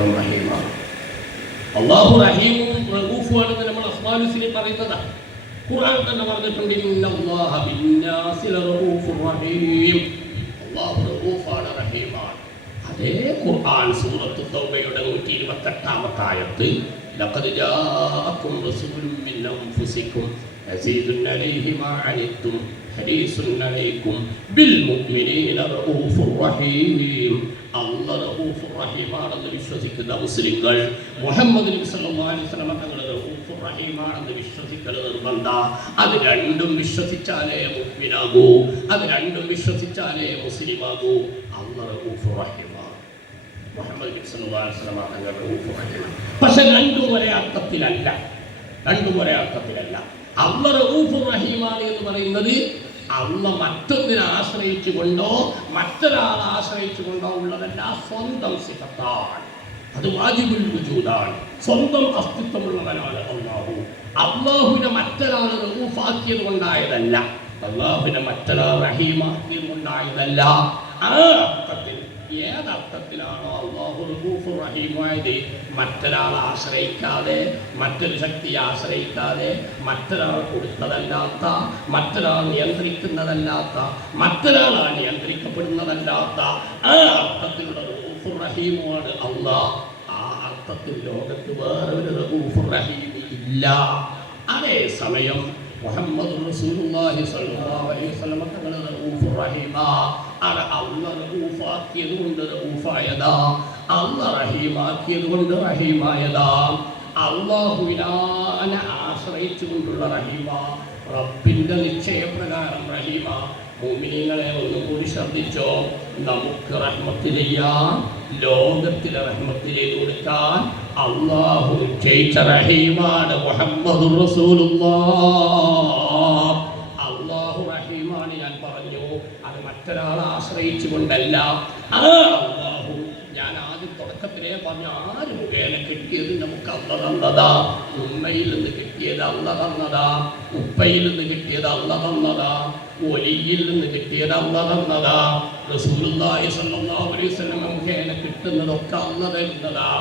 റഊഫുൻ റഹീമാണ്. അല്ലാഹു റഹീമും റഊഫുമാണെന്ന് നമ്മൾ അസ്മാഉൽ ഹുസ്നയിൽ പറയുന്നതാണ്. ഖുർആൻ തന്നെ പറഞ്ഞിട്ടുണ്ട്, ഇന്നല്ലാഹ ബിന്നാസി ലറഊഫുർ റഹീം. അല്ലാഹു റഊഫാണ്, റഹീമാണ്. അതേ ഖുർആൻ സൂറത്ത് തൗബയുടെ 128-ാമത്തെ ആയത്ത്, ലഖദ് ജാഅക്കും റസൂലുൻ മിൻ അൻഫുസിക്കും അസീസുൻ അലൈഹി മാ അനിത്തും ഹരീസുൻ അലൈക്കും ബിൽ മുഅ്മിനീന റഊഫുർ റഹീം. അല്ലാഹു റഊഫുർ റഹീമാണെന്ന് വിശ്വസിക്കുന്ന മുസ്ലിങ്ങൾ മുഹമ്മദ് നബി സല്ലല്ലാഹു അലൈഹി വസല്ലം തങ്ങൾ റഊഫുർ റഹീമാണെന്ന് വിശ്വസിക്കൽ നിർബന്ധം. അത് രണ്ടും വിശ്വസിച്ചാലേ മുഅ്മിനാകൂ, അത് രണ്ടും വിശ്വസിച്ചാലേ മുസ്ലിമാകൂ. അല്ലാഹു റഊഫുർ റഹീമാണ്, മുഹമ്മദ് നബി സല്ലല്ലാഹു അലൈഹി വസല്ലം തങ്ങൾ റഊഫുർ റഹീമാണ്. പക്ഷെ രണ്ടും ഒരേ അർത്ഥത്തിലല്ല, രണ്ടും ഒരേ അർത്ഥത്തിലല്ല. അല്ലാഹു റഊഫുർ റഹീമാണ് എന്ന് പറയുന്നത് അല്ലാഹ് മറ്റൊന്നിനെ ആശ്രയിച്ചുകൊണ്ടോ മറ്റൊരാളെ ആശ്രയിച്ചുകൊണ്ടോ ഉള്ളതല്ല, സ്വന്തം സിഫത്താണ്. അത് വാജിബുൽ വുജൂദാണ്, സ്വന്തം അസ്തിത്വമുള്ളവനാണ് അല്ലാഹു. അല്ലാഹുവിനെ മറ്റൊരാൾ റഊഫാക്കിയത് കൊണ്ടായതല്ല, അല്ലാഹുവിനെ മറ്റൊരാൾ റഹീമാക്കിയത് കൊണ്ടായതല്ല. ആ അർത്ഥത്തിൽ, ഏതർത്ഥത്തിലാണോ അല്ലാഹു റഊഫുർ റഹീമായത്, മറ്റൊരാളെ ആശ്രയിക്കാതെ, മറ്റൊരു ശക്തിയെ ആശ്രയിക്കാതെ, മറ്റൊരാൾ കൊടുത്തതല്ലാത്ത, മറ്റൊരാൾ നിയന്ത്രിക്കുന്നതല്ലാത്ത, മറ്റൊരാളാണ് നിയന്ത്രിക്കപ്പെടുന്നതല്ലാത്ത ആ അർത്ഥത്തിലുള്ള റഊഫുർ റഹീമാണ് അല്ലാഹ്. ആ അർത്ഥത്തിൽ ലോകത്ത് വേറെ ഒരു റഊഫുർ റഹീം ഇല്ല. അതേസമയം മുഹമ്മദ് റസൂലുള്ളാഹി സ്വല്ലല്ലാഹു അലൈഹി വസല്ലം തങ്ങൾ റഊഫുർ റഹീമാ. അത് അല്ലാഹ് റഊഫാക്കിയത് കൊണ്ട് റഊഫായതാ, അല്ലാഹ് റഹീമാക്കിയത് കൊണ്ട് റഹീമായതാ. അല്ലാഹുവിനെ ആശ്രയിച്ചുകൊണ്ടുള്ള റഹീമാ, റബ്ബിന്റെ നിശ്ചയപ്രകാരം റഹീമാ. മുഅ്മിനീങ്ങളെ ഒന്നുകൂടി ശ്രദ്ധിച്ചോ, നമുക്ക് റഹ്മത്ത് ചെയ്യാൻ, ലോകത്തിലെ റഹ്മത്ത് ചെയ്തു കൊടുക്കാൻ അല്ലാഹു നിശ്ചയിച്ച റഹീമാണ് മുഹമ്മദുർ റസൂലുള്ളാഹ്. അല്ലാഹു റഹീമാണ്, ഞാൻ പറഞ്ഞു, അത് മറ്റൊരാളെ ആശ്രയിച്ചുകൊണ്ടല്ല. ആ അല്ലാഹു, ഞാൻ ആദ്യം തുടക്കത്തിലേ പറഞ്ഞു, ആര് മുഖേന കിട്ടിയത് നമുക്ക് അല്ലാഹ് തന്നതാ. ഉമ്മയിൽ നിന്ന് കിട്ടിയത് അല്ലാഹ് തന്നതാ, ഉപ്പയിൽ നിന്ന് കിട്ടിയത് അല്ലാഹ് തന്നതാ, ഒലിയിൽ നിന്ന് കിട്ടിയത് അല്ലാഹ് തന്നതാ, റസൂലുള്ളാഹി സ്വല്ലല്ലാഹു അലൈഹി വസല്ലം മുഖേന കിട്ടുന്നതൊക്കെ അല്ലാഹ് തരുന്നതാ.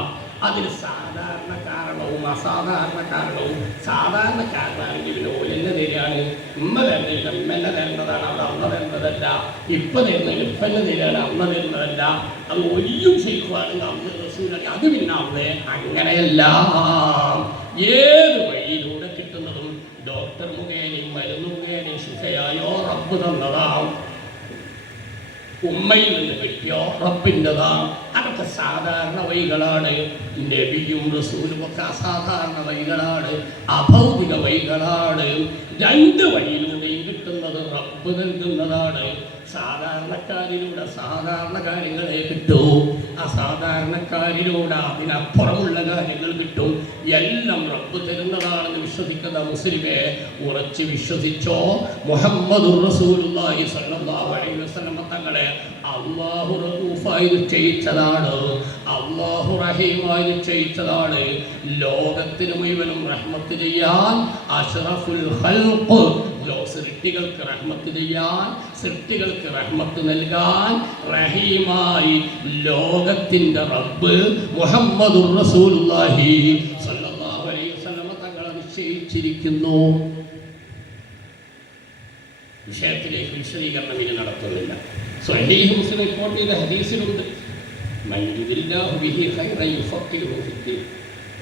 അതിന് സാധാരണ കാരണവും അസാധാരണ കാരണവും. സാധാരണ കാരണമാണെങ്കിൽ പിന്നെ ഓലെന്നെ തരികയാണ്, ഉമ്മ തരുന്നില്ല, ഉമ്മന്നെ തരുന്നതാണ്, അവിടെ അമ്മ തരുന്നതല്ല. ഇപ്പ തരുന്നതിന് ഇപ്പന്നെ തരികയാണ്, അമ്മ തരുന്നതല്ല. അത് ഒലിയും ശരിക്കുവാണെങ്കിൽ അമ്മ റസൂലാണ്, അത് പിന്നെ അമ്മേ. അങ്ങനെയല്ല, ഏത് വഴിയിലൂടെ കിട്ടുന്നതും ഡോക്ടർ മുഖേനയും മരുന്ന് മുഖേനയും ശിഫയായോ റബ്ബ് തന്നതാം, ഉമ്മയിൽ നിന്ന് കിട്ടിയോ റബ്ബിൻ്റെതാ. അതൊക്കെ സാധാരണ വഴികളാണ്. നബിയും റസൂലും ഒക്കെ അസാധാരണ വഴികളാണ്, അഭൗതിക വഴികളാണ്. രണ്ട് വഴിയിലൂടെയും കിട്ടുന്നത് റബ്ബ് നൽകുന്നതാണ്. സാധാരണക്കാരിലൂടെ സാധാരണ കാര്യങ്ങളെ കിട്ടൂ, അസാധാരണക്കാരിലൂടെ അതിനപ്പുറമുള്ള കാര്യങ്ങൾ കിട്ടും. എല്ലാം റബ്ബ് തരുന്നതാണെന്ന് വിശ്വസിക്കുന്ന മുസ്ലിമെ ഉറച്ച് വിശ്വസിച്ചോ. മുഹമ്മദുർ റസൂലുള്ളാഹി സ്വല്ലല്ലാഹു അലൈഹി വസല്ലം തങ്ങളെ അല്ലാഹു റഊഫായി നിശ്ചയിച്ചതാണ്, അല്ലാഹു റഹീമായി നിശ്ചയിച്ചതാണ്. ലോകത്തിന് മുഴുവനും റഹ്മത്ത് ചെയ്യാൻ, അഷ്റഫുൽ ഖൽഖ്, സൃഷ്ടികൾക്ക് റഹ്മത്ത് ചെയ്യാൻ, സൃഷ്ടികൾക്ക് റഹ്മത്ത് നൽകാൻ റഹീമായി ലോകത്തിന്റെ റബ്ബ് മുഹമ്മദുർ റസൂലുള്ളാഹി സ്വല്ലല്ലാഹു അലൈഹി വസല്ലം തങ്ങളെ നിശ്ചയിച്ചിരിക്കുന്നു. വിഷയത്തിലേക്ക് വിശദീകരണം ഇനി നടത്തുന്നില്ല. സ്വഹീഹ് മുസ്ലിം റിപ്പോർട്ട് ചെയ്ത ഹദീസിലുണ്ട്, മൻ യുരിദില്ലാഹു ബിഹി ഖൈറൻ യുഫഖിഹു ഫിദ്ദീൻ.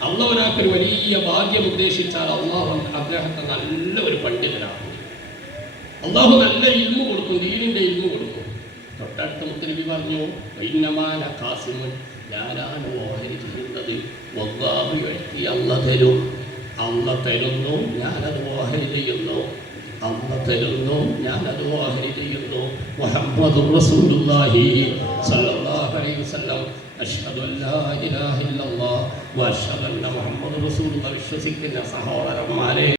അല്ലാഹു ഒരാൾക്കൊരു വലിയ ഭാഗ്യം ഉദ്ദേശിച്ചാൽ അല്ലാഹു അദ്ദേഹത്തെ നല്ല ഒരു പണ്ഡിതനാക്കും. അല്ലാഹു നല്ല ഇൽമു കൊടുക്കും, ദീനിന്റെ ഇൽമു കൊടുക്കും. തൊട്ടടുത്ത മുത്തനബി പറഞ്ഞു, ഇന്നമാന ഖാസിമുൻ, ഞാനാണ് ഓഹരി ചെയ്യുന്നത്. വല്ലാഹു യുഅ്തി, അല്ലാഹു തരും, അല്ലാഹു തരുന്നു, ഞാനത് ഓഹരി ചെയ്യുന്നു. അല്ലാഹു തരുന്നു, ഞാനത് ഓഹരി ചെയ്യുന്നു. മുഹമ്മദുർ റസൂലുള്ളാഹി സ്വല്ലല്ലാഹു അലൈഹി വസല്ലം. അഷ്ഹദു അല്ലാ ഇലാഹ ഇല്ലല്ലാഹ് വ അഷ്ഹദു അന്ന മുഹമ്മദുർ റസൂലുള്ളാഹി. വിശ്വസിക്കുന്ന സഹോദരന്മാരെ,